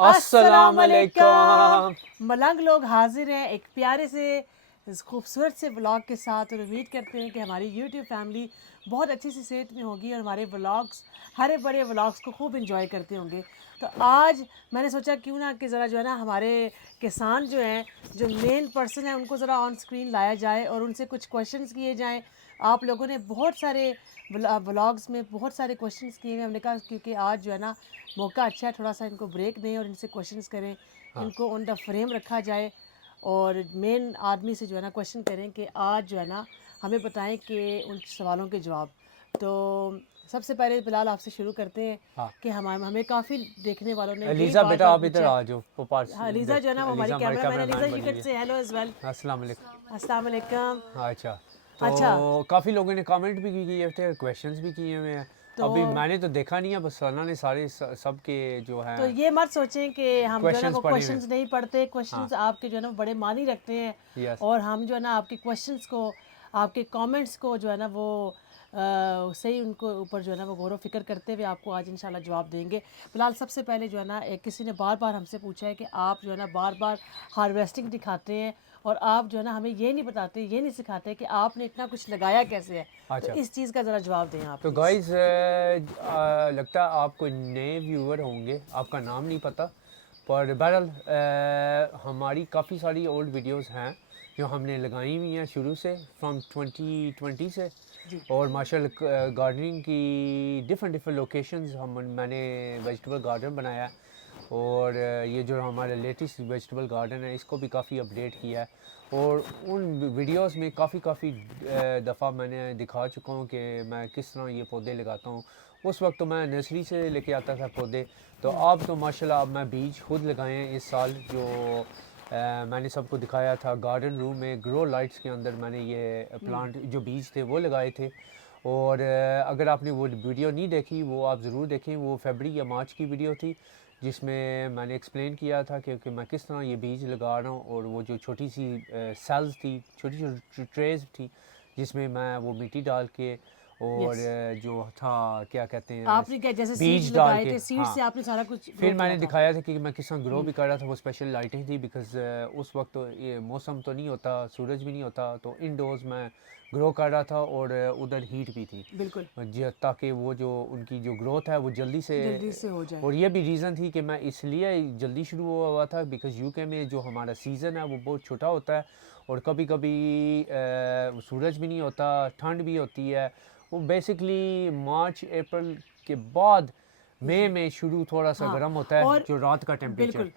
अस्सलामुअलैकुम। मलंग लोग हाजिर हैं एक प्यारे से खूबसूरत से व्लॉग के साथ और उम्मीद करते हैं कि हमारी यूट्यूब फैमिली बहुत अच्छी सी सेहत में होगी और हमारे व्लॉग्स हरे बड़े व्लॉग्स को खूब इंजॉय करते होंगे। तो आज मैंने सोचा क्यों ना कि ज़रा जो है ना हमारे किसान जो हैं, जो मेन पर्सन हैं, उनको ज़रा ऑन स्क्रीन लाया जाए और उनसे कुछ क्वेश्चंस किए जाएं। आप लोगों ने बहुत सारे व्लॉग्स में बहुत सारे क्वेश्चंस किए हैं। हमने कहा क्योंकि आज जो है ना मौका अच्छा है, थोड़ा सा इनको ब्रेक दें और इनसे क्वेश्चंस करें। इनको ऑन द फ्रेम रखा जाए और मेन आदमी से जो है ना क्वेश्चन करें कि आज जो है ना हमें बताएं कि उन सवालों के जवाब। तो सबसे पहले बिलाल आपसे शुरू करते हैं हाँ, कि हमें काफ़ी देखने वालों ने यही लीज़ा बार बेटा बार आप इधर पूछा है। आ जाओ। पापा हाँ, लीज़ा जो है ना वो हमारी लीज़ा हमारे कैमरा मैन है। लीज़ा कैमरामैन यू बनी कैन हुई से हेलो एज वेल। है। अस्सलाम वालेकुम। अस्सलाम वालेकुम। अच्छा, अच्छा, तो काफ़ी लोगों ने कमेंट भी किए थे, क्वेश्चंस भी किए हुए हैं। तो अभी मैंने तो देखा नहीं है, बस सना ने सारे सब के जो तो हैं ये मत सोचें कि हम जो है ना क्वेश्चंस वो पढ़े हुए हैं। क्वेश्चंस नहीं पढ़ते। हाँ, क्वेश्चंस आपके जो है ना बड़े मानी रखते हैं यस। और हम जो है ना आपके क्वेश्चंस को, आपके कमेंट्स को जो है ना वो सही उनको ऊपर जो है ना वो गौर व फिक्र करते हुए आपको आज इंशाल्लाह जवाब देंगे। फिलहाल सबसे पहले जो है ना किसी ने बार बार हमसे पूछा है कि आप जो है ना बार बार हार्वेस्टिंग दिखाते हैं और आप जो है ना हमें ये नहीं बताते, ये नहीं सिखाते कि आपने इतना कुछ लगाया कैसे है। तो अच्छा, इस चीज़ का ज़रा जवाब दें आप तो प्लीज़। गाइस लगता है आप कोई नए व्यूअर होंगे, आपका नाम नहीं पता, पर बहरहाल हमारी काफ़ी सारी ओल्ड वीडियोस हैं जो हमने लगाई हुई हैं शुरू से, फ्रॉम 2020 से। जी और माशाल्लाह गार्डनिंग की डिफरेंट डिफरेंट लोकेशंस मैंने वेजिटेबल गार्डन बनाया है। और ये जो हमारा लेटेस्ट वेजिटेबल गार्डन है इसको भी काफ़ी अपडेट किया है। और उन वीडियोस में काफ़ी दफ़ा मैंने दिखा चुका हूँ कि मैं किस तरह ये पौधे लगाता हूँ। उस वक्त तो मैं नर्सरी से लेके आता था पौधे, तो अब तो माशाल्लाह अब मैं बीज खुद लगाए हैं इस साल। जो मैंने सबको दिखाया था गार्डन रूम में, ग्रो लाइट्स के अंदर मैंने ये प्लांट जो बीज थे वो लगाए थे। और अगर आपने वो वीडियो नहीं देखी वो आप ज़रूर देखें, वो फरवरी या मार्च की वीडियो थी जिसमें मैंने एक्सप्लेन किया था कि मैं किस तरह ये बीज लगा रहा हूँ। और वो जो छोटी सी सेल्स थी, छोटी छोटी ट्रेज थी जिसमें मैं वो मिट्टी डाल के और यस, जो था क्या कहते हैं आपने क्या जैसे सीड्स बीज डाल लगाए के। थे, सीड हाँ, से आपने सारा कुछ ग्रो फिर किया मैंने था। दिखाया था कि मैं किस तरह ग्रो भी कर रहा था। वो स्पेशल लाइटिंग थी बिकॉज़ उस वक्त तो ये मौसम तो नहीं होता, सूरज भी नहीं होता, तो इनडोर्स में ग्रो कर रहा था और उधर हीट भी थी बिल्कुल, ताकि वो जो उनकी जो ग्रोथ है वो जल्दी से। जल्दी से हो जाए। और ये भी रीज़न थी कि मैं इसलिए जल्दी शुरू हुआ था बिकॉज़ यूके में जो हमारा सीज़न है वो बहुत छोटा होता है और कभी कभी सूरज भी नहीं होता, ठंड भी होती है। वो बेसिकली मार्च अप्रैल के बाद मई जी, में शुरू थोड़ा सा हाँ। गर्म होता है और जो रात का टेम्परेचर। बिल्कुल,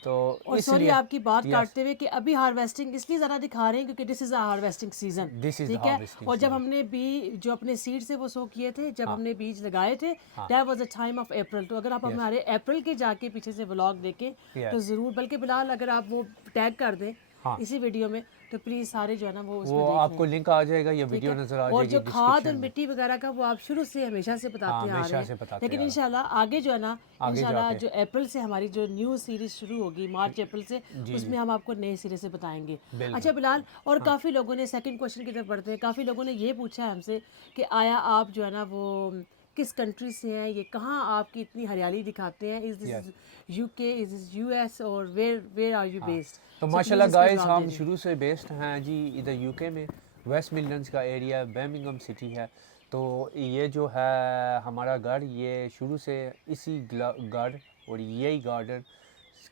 तो और सॉरी इसलिए आपकी बात यस, काटते हुए कि अभी हार्वेस्टिंग इसलिए ज़्यादा दिखा रहे हैं क्योंकि this is a harvesting season. This is the ठीक है, हार्वेस्टिंग और जब सीजन। हमने जो अपने सीड से वो सो किए थे, जब हाँ, हमने बीज लगाए थे, हाँ, that was a time of April. तो अगर आप यस, हमारे अप्रैल के जाके पीछे से व्लॉग देखें तो यस, ज़रूर, बल्कि बिलाल अगर आप वो टैग कर दें हाँ, इसी वीडियो में तो प्लीज़ सारे जो है ना वो वो उसमें देख लें। आपको लिंक आ जाएगा या ठीक वीडियो है, नज़र आ और जाएगी जो खाद और डिस्क्रिप्शन में। मिट्टी वगैरह का वो आप शुरू से हमेशा से हाँ, बताते आ रहे हमेशा हैं। से बताते लेकिन आ रहा इंशाल्लाह आगे जो है ना, हूँ आगे इंशाल्लाह जाके। जो अप्रैल से हमारी जो न्यू सीरीज़ शुरू होगी, मार्च अप्रैल से, जी जी, उसमें हम आपको नए सिरे से बताएंगे। बिल्कुल। अच्छा बिलाल, और हाँ, काफ़ी लोगों ने सेकंड क्वेश्चन की तरफ बढ़ते हैं, काफ़ी लोगों ने ये पूछा है हमसे कि आया आप जो है ना वो किस कंट्री से हैं, ये कहाँ आपकी इतनी हरियाली दिखाते हैं, is yes, this UK, is this US, और वेयर आर यू हाँ। बेस्ड? तो सो प्लीज़ माशाल्लाह इसका गाइस जवाब दे हम दें। शुरू से बेस्ड हैं जी इधर यूके में। वेस्ट मिडलैंड्स का एरिया बर्मिंघम सिटी है। तो ये जो है हमारा घर, ये शुरू से इसी घर और यही गार्डन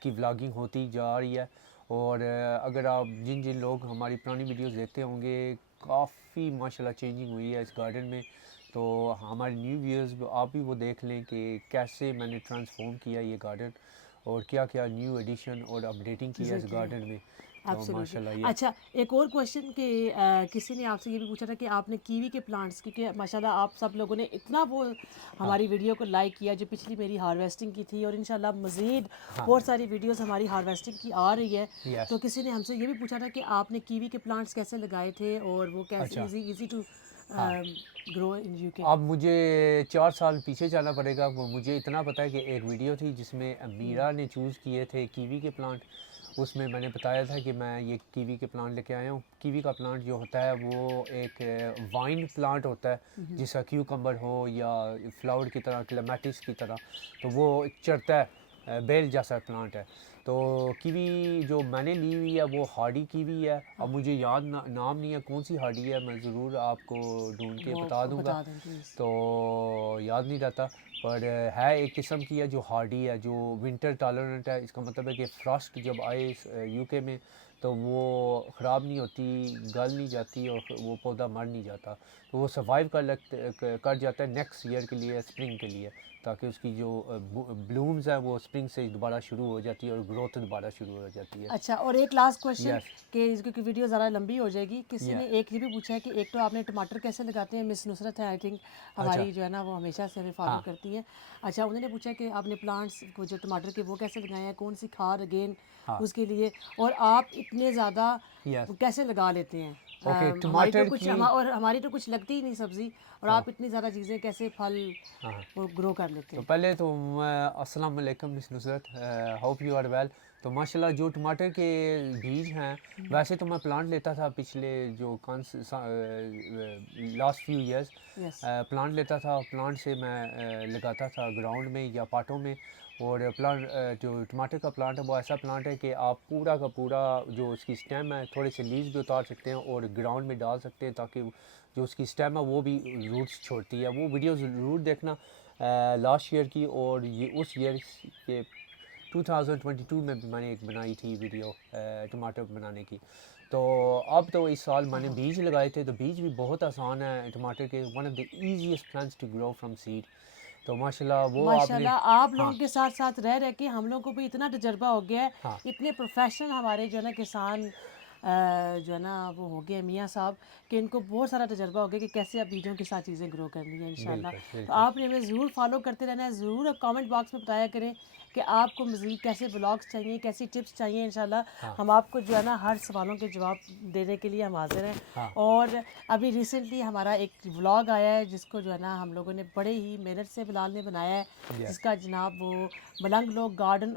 की व्लॉगिंग होती जा रही है। और अगर आप जिन जिन लोग हमारी पुरानी वीडियोस देखते होंगे, काफ़ी माशाल्लाह चेंजिंग हुई है इस गार्डन में। तो हमारे न्यू व्यूअर्स आप भी वो देख लें कि कैसे मैंने ट्रांसफॉर्म किया ये गार्डन और क्या क्या न्यू एडिशन और अपडेटिंग की है इस चीज़ें की हैं। गार्डन में। तो एब्सोल्युटली। माशाल्लाह ये अच्छा, एक और क्वेश्चन कि किसी ने आपसे ये भी पूछा था कि आपने कीवी के प्लांट्स, क्योंकि माशाल्लाह आप सब लोगों ने इतना वो हाँ, हमारी वीडियो को लाइक किया जो पिछली मेरी हार्वेस्टिंग की थी, और इंशाल्लाह मज़ीद हाँ, बहुत सारी वीडियोस हमारी हार्वेस्टिंग की आ रही है। यस, तो किसी ने हमसे ये भी पूछा था कि आपने कीवी के प्लांट्स कैसे लगाए थे और वो कैसे अच्छा, इजी टू हाँ। Grow in UK? अब मुझे 4 साल पीछे जाना पड़ेगा। मुझे इतना पता है कि एक वीडियो थी जिसमें मीरा ने चूज़ किए थे कीवी के प्लांट। उसमें मैंने बताया था कि मैं ये कीवी के प्लांट लेके आया हूँ। कीवी का प्लांट जो होता है वो एक वाइन प्लांट होता है, जिसका क्यूकम्बर हो या फ्लावर की तरह, क्लेमेटिस की तरह। तो वो चढ़ता है बेल जैसा प्लांट है। तो कीवी जो मैंने ली हुई है वो हार्डी कीवी है। अब मुझे याद नाम नहीं है कौन सी हार्डी है, मैं ज़रूर आपको ढूंढ के वो बता दूंगा। बता दें प्लीज़। तो याद नहीं रहता, पर है एक किस्म की है जो हार्डी है, जो विंटर टॉलरेंट है। इसका मतलब है कि फ्रॉस्ट जब आए यूके में तो वो ख़राब नहीं होती, गल नहीं जाती और वो पौधा मर नहीं जाता। तो वो सर्वाइव कर जाता है नेक्स्ट ईयर के लिए, स्प्रिंग के लिए, ताकि उसकी जो ब्लूम्स हैं वो स्प्रिंग से दोबारा शुरू हो जाती है और ग्रोथ दोबारा शुरू हो जाती है। अच्छा, और एक लास्ट क्वेश्चन यस कि क्योंकि वीडियो ज़्यादा लंबी हो जाएगी, किसी या ने एक ये भी पूछा है कि एक तो आपने टमाटर कैसे लगाते हैं, मिस नुसरत है आई थिंक हमारी जो है ना वो हमेशा से हमें फॉलो हाँ करती हैं। अच्छा, उन्होंने पूछा कि आपने प्लांट्स को जो टमाटर के वो कैसे लगाए हैं, कौन सी खाद अगेन हाँ उसके लिए, और आप इतने ज़्यादा यस कैसे लगा लेते हैं। ओके हमारी तो टमाटर कुछ की और हमारी तो कुछ लगती ही नहीं सब्ज़ी, और हाँ आप इतनी ज़्यादा चीज़ें कैसे फल हाँ वो ग्रो कर लेते तो हैं। पहले तो अस्सलाम वालेकुम miss Nusrat, hope you are well. तो माशाल्लाह जो टमाटर के बीज हैं, वैसे तो मैं प्लांट लेता था पिछले जो last few years yes plant लेता था, प्लांट से मैं लगाता था ग्राउंड में या पाटों में। और प्लांट जो टमाटर का प्लांट है वो ऐसा प्लांट है कि आप पूरा का पूरा जो उसकी स्टेम है थोड़े से लीव्स भी उतार सकते हैं और ग्राउंड में डाल सकते हैं, ताकि जो उसकी स्टेम है वो भी रूट्स छोड़ती है। वो वीडियो ज़रूर देखना लास्ट ईयर की, और ये उस ईयर के 2022 में भी मैंने एक बनाई थी वीडियो टमाटर बनाने की। तो अब तो इस साल मैंने बीज लगाए थे, तो बीज भी बहुत आसान है टमाटर के, one of the easiest plants to grow from seed. तो माशाल्लाह वो आपने माशाल्लाह आप हाँ लोगों के साथ साथ रह रह के हम लोग को भी इतना तजर्बा हो गया है, हाँ इतने प्रोफेशनल हमारे जो है ना किसान जो है ना वो हो गए मियाँ साहब, कि इनको बहुत सारा तजर्बा हो गया कि कैसे आप बीजों के साथ चीज़ें ग्रो करनी है इंशाल्लाह। बिल्कुल तो बिल्कुल आपने हमें ज़रूर फॉलो करते रहना है, ज़रूर आप कमेंट बॉक्स में बताया करें कि आपको मज़ीद कैसे ब्लॉग्स चाहिए, कैसी टिप्स चाहिए। इंशाल्लाह हाँ हम आपको जो है ना हर सवालों के जवाब देने के लिए हम हाजिर हैं। हाँ और अभी रिसेंटली हमारा एक व्लॉग आया है जिसको जो है ना हम लोगों ने बड़े ही मेहनत से बिलाल ने बनाया है, यस जिसका जनाब वो मलंग लोग गार्डन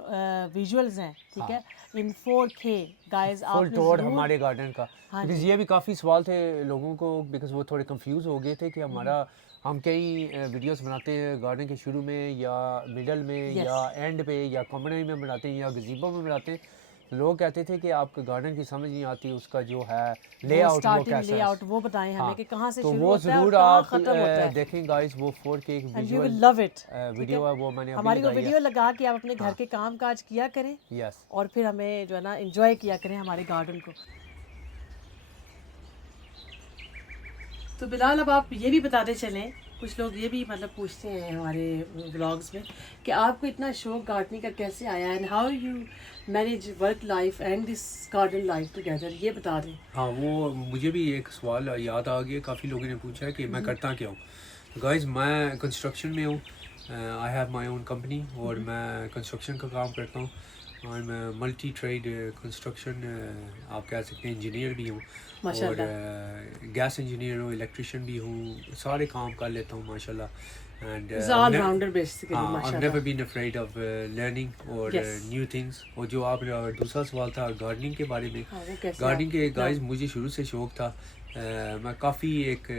विजुअल्स हैं, ठीक हाँ है, इन 4K गाइस फुल आपने टूर ज़रूर। हमारे गार्डन का। हाँ बिकॉज़ जी। ये भी काफ़ी सवाल थे लोगों को, बिकॉज़ वो थोड़े कंफ्यूज हो गए थे कि हमारा हम कई वीडियोस बनाते हैं गार्डन के शुरू में या मिडल में यस, या एंड पे या कॉर्नर में बनाते हैं या गज़ीबो में बनाते हैं। लोग कहते थे कि आपके गार्डन की समझ नहीं आती, उसका जो है वो लेआउट वो स्टार्टिंग कैसा है। लेआउट वो बताएं हमें हाँ कि कहाँ से तो शुरू वो होता है और ज़रूर कहाँ आप ख़त्म होता है, देखें गाइस, वो 4K एक and you will visual love it. ठीक वीडियो है, है, वो मैंने अभी हमारी वो लगाई है। वीडियो लगा के आप अपने घर हाँ के काम काज किया करें यस और फिर हमें जो है ना इंजॉय किया करें हमारे गार्डन को। तो बिलाल अब आप ये भी बताते चलें, कुछ लोग ये भी मतलब पूछते हैं हमारे व्लॉग्स में कि आपको इतना शौक गार्डनिंग का कैसे आया and how you manage work life and this garden life together, ये बता दें। हाँ वो मुझे भी एक सवाल याद आ गया, काफ़ी लोगों ने पूछा है कि मैं करता क्या हूँ। तो गाइस मैं कंस्ट्रक्शन में हूँ, I have my own company और मैं कंस्ट्रक्शन का काम करता हूँ। और मैं मल्टी ट्रेड कंस्ट्रक्शन आप कह सकते हैं इंजीनियर भी हूँ, और माशाल्लाह। गैस इंजीनियर हूँ, इलेक्ट्रिशियन भी हूँ, सारे काम कर लेता हूँ माशाल्लाह। And is all rounder basically हाँ I've माशाल्लाह। never been afraid of learning और Yes. New things. और जो आप दूसरा सवाल था गार्डनिंग के बारे में, हाँ वो कैसे गार्डनिंग के आप गाइस मुझे शुरू से शौक था। मैं काफ़ी एक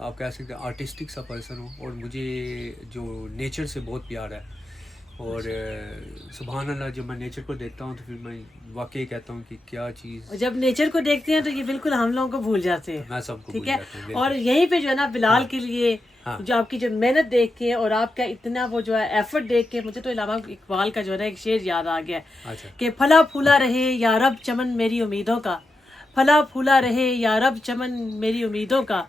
आप कह सकते हैं आर्टिस्टिक सा पर्सन हूँ, और मुझे जो नेचर से बहुत प्यार है। और सुभान अल्लाह, जब मैं नेचर को देखता हूँ तो फिर मैं वाकई कहता हूँ कि क्या चीज़, और जब नेचर को देखते हैं तो ये बिल्कुल हम लोगों को भूल जाते हैं, मैं सबको ठीक भूल है। जाता हूँ और बिल्कुल। यहीं पे जो है ना बिलाल के लिए हाँ जो आपकी जो मेहनत देख के और आपका इतना वो जो है एफर्ट देख के मुझे तो इलामा इकबाल का जो है ना एक शेर याद आ गया अच्छा कि फला फूला रहे या रब चमन मेरी उम्मीदों का, फला फूला रहे या रब चमन मेरी उम्मीदों का,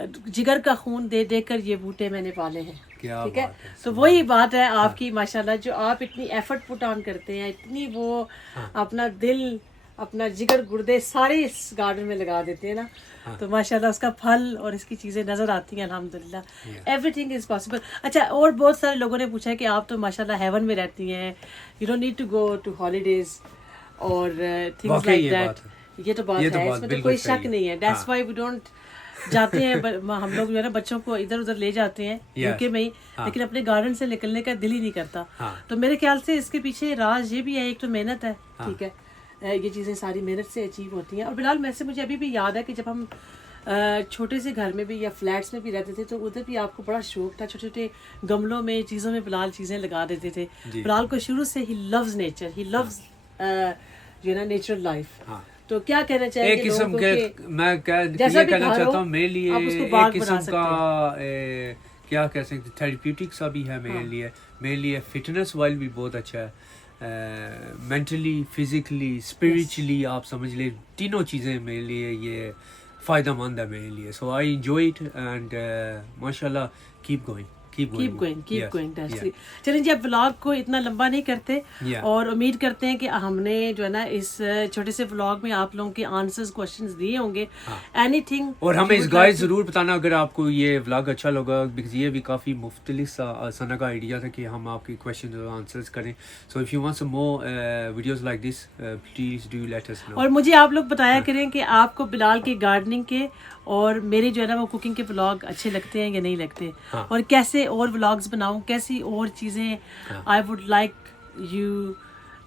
जिगर का खून दे देकर ये बूटे मैंने पाले हैं, क्या ठीक है। बात है। तो वही बात है आपकी माशाल्लाह, जो आप इतनी एफर्ट पुट ऑन करते हैं, इतनी वो अपना दिल अपना जिगर गुर्दे सारे इस गार्डन में लगा देते हैं ना, तो माशाल्लाह उसका फल और इसकी चीज़ें नज़र आती हैं अल्हम्दुलिल्लाह। Everything is possible. अच्छा, और बहुत सारे लोगों ने पूछा है कि आप तो माशाल्लाह हेवन में रहती हैं, you don't need to go to holidays और थिंग्स वाकई लाइक ये दैट। बात है, ये तो बात ये तो है, बात इसमें तो बिल्कुल कोई सही शक है। नहीं है। दैट्स हाँ व्हाई वी डोंट जाते हैं हम लोग जो है ना बच्चों को इधर उधर ले जाते हैं Yes. यूके में ही, हाँ लेकिन अपने गार्डन से निकलने का दिल ही नहीं करता। हाँ तो मेरे ख्याल से इसके पीछे राज ये भी है, एक तो मेहनत है, हाँ ठीक है। ये चीज़ें सारी मेहनत से अचीव होती हैं। और बिलाल वैसे मुझे अभी भी याद है कि जब हम छोटे से घर में भी या फ्लैट्स में भी रहते थे तो उधर भी आपको बड़ा शौक था, छोटे छोटे गमलों में चीज़ों में बिलाल चीज़ें लगा देते थे। बिलाल को शुरू से he loves nature, he loves जो ना नेचुरल लाइफ। तो क्या कहना चाहिए एक किस्म के मैं ये कहना चाहता हूँ मेरे लिए एक किस्म का क्या कह सकते थेरेप्यूटिक सा भी है मेरे लिए फिटनेस वाइल भी बहुत अच्छा है, मेंटली फिजिकली स्पिरिचुअली आप समझ ले, तीनों चीज़ें मेरे लिए ये फ़ायदा मंद है मेरे लिए। सो आई एंजॉय इट एंड माशाल्लाह कीप गोइंग चलें जी, अब व्लॉग को इतना लंबा नहीं करते और उम्मीद करते हैं कि हमने जो है ना इस छोटे से व्लॉग में आप लोगों के आंसर्स क्वेश्चंस दिए होंगे एनीथिंग। और हमें इस गाइस ज़रूर बताना अगर आपको ये व्लॉग अच्छा लगा, बिकॉज ये भी काफ़ी मुख्तलिफ सना का आइडिया था कि हम आपके क्वेश्चन और आंसर्स करें। So if you want some more videos like this please do let us know. और मुझे आप लोग बताया करें कि आपको बिलाल के गार्डनिंग के और मेरे जो है ना वो कुकिंग के व्लॉग अच्छे लगते हैं या नहीं लगते, और कैसे और व्लॉग्स बनाऊं, कैसी और चीज़ें आई वुड लाइक यू,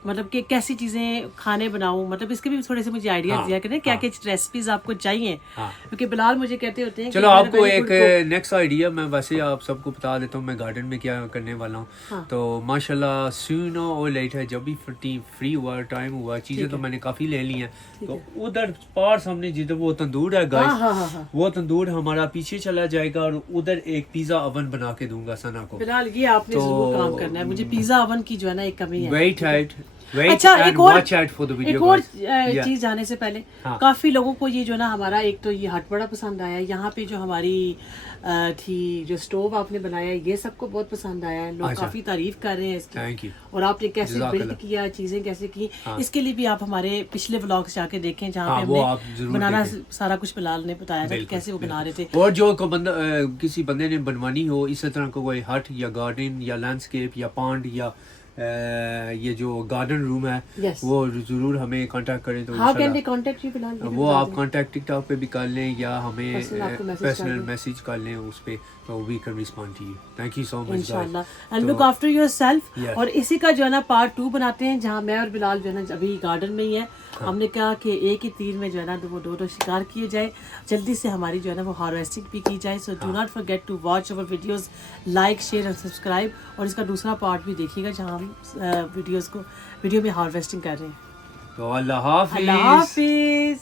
मतलब कि कैसी चीज़ें खाने बनाऊं, मतलब इसके भी थोड़े से मुझे आइडिया दिया करें क्या क्या रेसिपीज आपको चाहिए, क्योंकि बिलाल मुझे कहते होते हैं चलो आपको एक नेक्स्ट आइडिया मैं वैसे आप सबको बता देता हूँ मैं गार्डन में क्या करने वाला हूँ। तो माशाल्लाह सून और लेटर जब भी फ्री हुआ टाइम हुआ चीज़ें तो मैंने काफ़ी ले ली हैं। तो उधर पार सामने जिधर वो तंदूर है गाइस, वो तंदूर हमारा पीछे चला जाएगा और उधर एक पिज़्ज़ा ओवन बना के दूंगा सना को। बिलाल ये आपने जरूर काम करना है, मुझे पिज़्ज़ा ओवन की जो है ना एक कमी है। वेट हाइट अच्छा एक और चीज जाने से पहले काफी लोगों को ये जो ना हमारा एक तो ये हट बड़ा पसंद आया, यहाँ पे जो हमारी थी जो स्टोव आपने बनाया ये सबको बहुत पसंद आया है, लोग काफी तारीफ कर रहे हैं इसकी, और आपने कैसे बिल्ड किया, चीजें कैसे की, इसके लिए भी आप हमारे पिछले व्लॉग्स जाके देखें जहाँ पे हमने बनाना सारा कुछ बिलाल ने बताया था कि कैसे वो बना रहे थे। और जो किसी बंदे ने बनवानी हो इस तरह का कोई हट या गार्डन या लैंडस्केप या पॉन्ड या ये जो गार्डन रूम है वो जरूर हमें कांटेक्ट करें। तो वो आप कांटेक्ट टिकटॉक पे भी कर लें या हमें पर्सनल मैसेज कर लें उस पे, तो we can respond to you. Thank you so much इंशाल्लाह एंड लुक आफ्टर योरसेल्फ। और इसी का जो है ना पार्ट 2 बनाते हैं जहाँ मैं और बिलाल जो है ना अभी गार्डन में ही है। हमने कहा कि एक ही तीर में जो है ना वो दो शिकार किए जाए, जल्दी से हमारी जो है ना वो हार्वेस्टिंग भी की जाए। So do not forget to watch our videos, like share और सब्सक्राइब, और इसका दूसरा पार्ट भी देखिएगा जहाँ हम वीडियो में हार्वेस्टिंग कर रहे हैं। तो अल्लाह हाफिज।